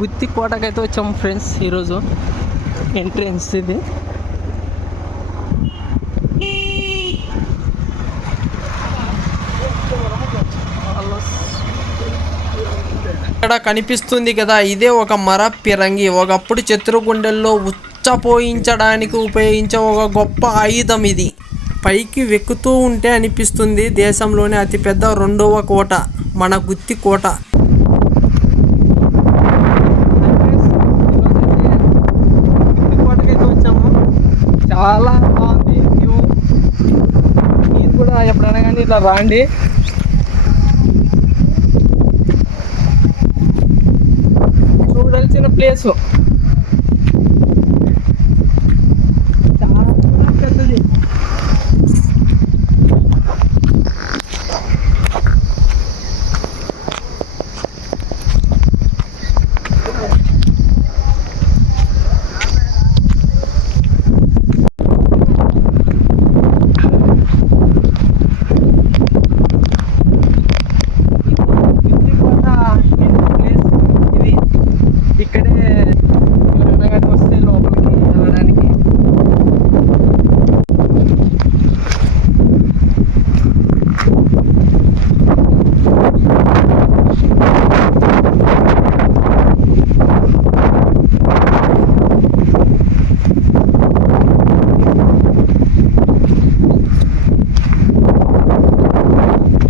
గుత్తి కోటకైతే వచ్చాము ఫ్రెండ్స్. ఈరోజు ఎంట్రెన్స్ ఇది. ఇక్కడ కనిపిస్తుంది కదా, ఇదే ఒక మర పిరంగి. ఒకప్పుడు శత్రుగుండెల్లో ఉచ్చపోయించడానికి ఉపయోగించే ఒక గొప్ప ఆయుధం ఇది. పైకి వెక్కుతూ ఉంటే అనిపిస్తుంది దేశంలోనే అతిపెద్ద రెండవ కోట మన గుత్తి కోట. కోటకైతే వచ్చాము, చాలా బాగుంది వ్యూ. మీరు కూడా ఎప్పుడైనా కానీ ఇలా రాండి. చూడాల్సిన ప్లేసు, చాలా పెద్దది. ఇక్కడే ఎవరైనా కానీ వస్తే లోపలికి వెళ్ళడానికి.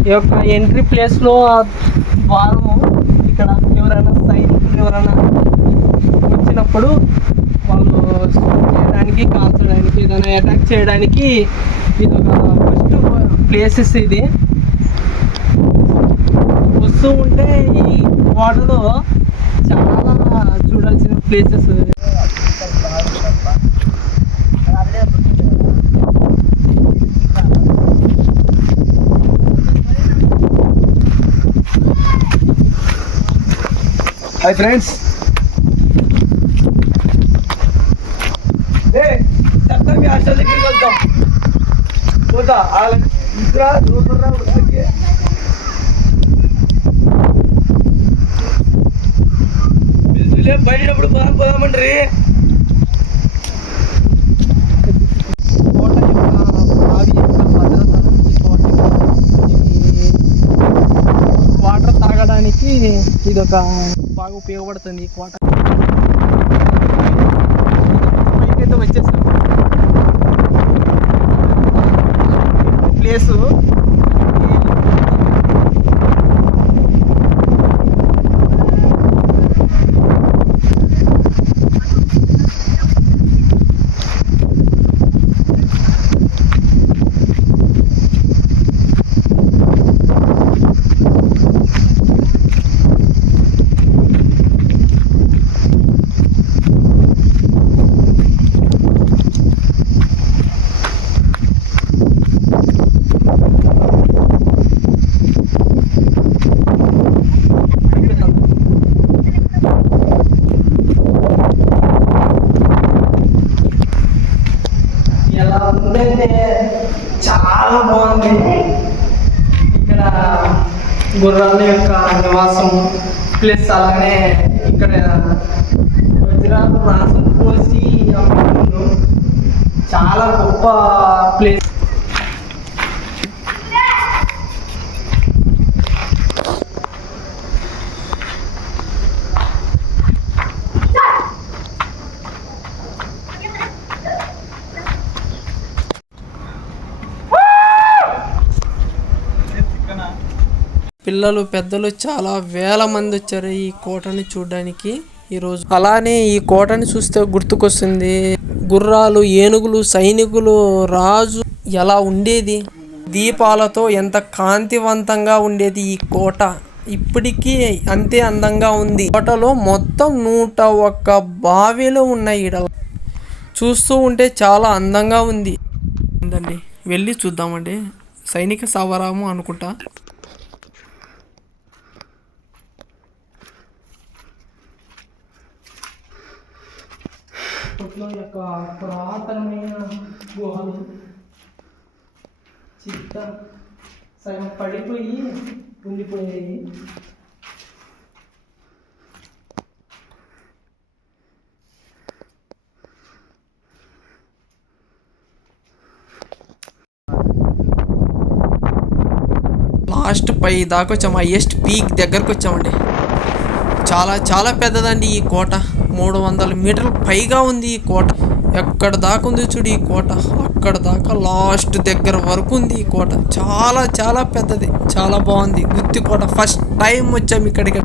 ఈ యొక్క ఎంట్రీ ప్లేస్లో ద్వారము. ఇక్కడ ఎవరైనా సైనికులు ఎవరైనా వచ్చినప్పుడు వాళ్ళు చేయడానికి, కాల్చడానికి, ఏదైనా అటాక్ చేయడానికి ఇది ఒక ఫస్ట్ ప్లేసెస్. ఇది వస్తూ ఉంటే ఈ వాటర్లో చాలా చూడాల్సిన ప్లేసెస్. హాయ్ ఫ్రెండ్స్, చెప్తాం మీ హాస్టల్ దగ్గరికి వెళ్తాం. పోతా ఇంకా బయటప్పుడు పోదామంటారు. కోట యొక్క బావి యొక్క భద్రత, ఈ కోట వాటర్ తాగడానికి ఇది ఒక బాగా ఉపయోగపడుతుంది. ఈ కోట పైకైతే వచ్చేసాం. ప్లేసు ఎలా ఉందంటే చాలా బాగుంది. ఇక్కడ గుర్రాల యొక్క నివాసం ప్లస్ అలానే ఇక్కడ వజ్రాలు రాసం పోసి అమ్ముతున్నారు. చాలా గొప్ప ప్లేస్. పిల్లలు పెద్దలు చాలా వేల మంది వచ్చారు ఈ కోటని చూడడానికి ఈరోజు. అలానే ఈ కోటని చూస్తే గుర్తుకొస్తుంది గుర్రాలు, ఏనుగులు, సైనికులు, రాజు ఎలా ఉండేది. దీపాలతో ఎంత కాంతివంతంగా ఉండేది ఈ కోట. ఇప్పటికీ అంతే అందంగా ఉంది. కోటలో మొత్తం 101 బావిలు ఉన్నాయి. ఈడ చూస్తూ ఉంటే చాలా అందంగా ఉంది. వెళ్ళి చూద్దామండి. సైనిక సవరాము అనుకుంటా. అప్పట్లో యొక్క పురాతనమైన గుహలు చిత్త సగం పడిపోయి ఉండిపోయాయి. లాస్ట్ పై దాకా వచ్చాము, హైయెస్ట్ పీక్ దగ్గరకు వచ్చామండి. చాలా చాలా పెద్దదండి ఈ కోట. 300 మీటర్ల పైగా ఉంది ఈ కోట. ఎక్కడ దాకా ఉంది చూడు ఈ కోట, అక్కడ దాకా లాస్ట్ దగ్గర వరకు ఉంది ఈ కోట. చాలా చాలా పెద్దది, చాలా బాగుంది. గుత్తి కోట ఫస్ట్ టైం వచ్చాము ఇక్కడికి.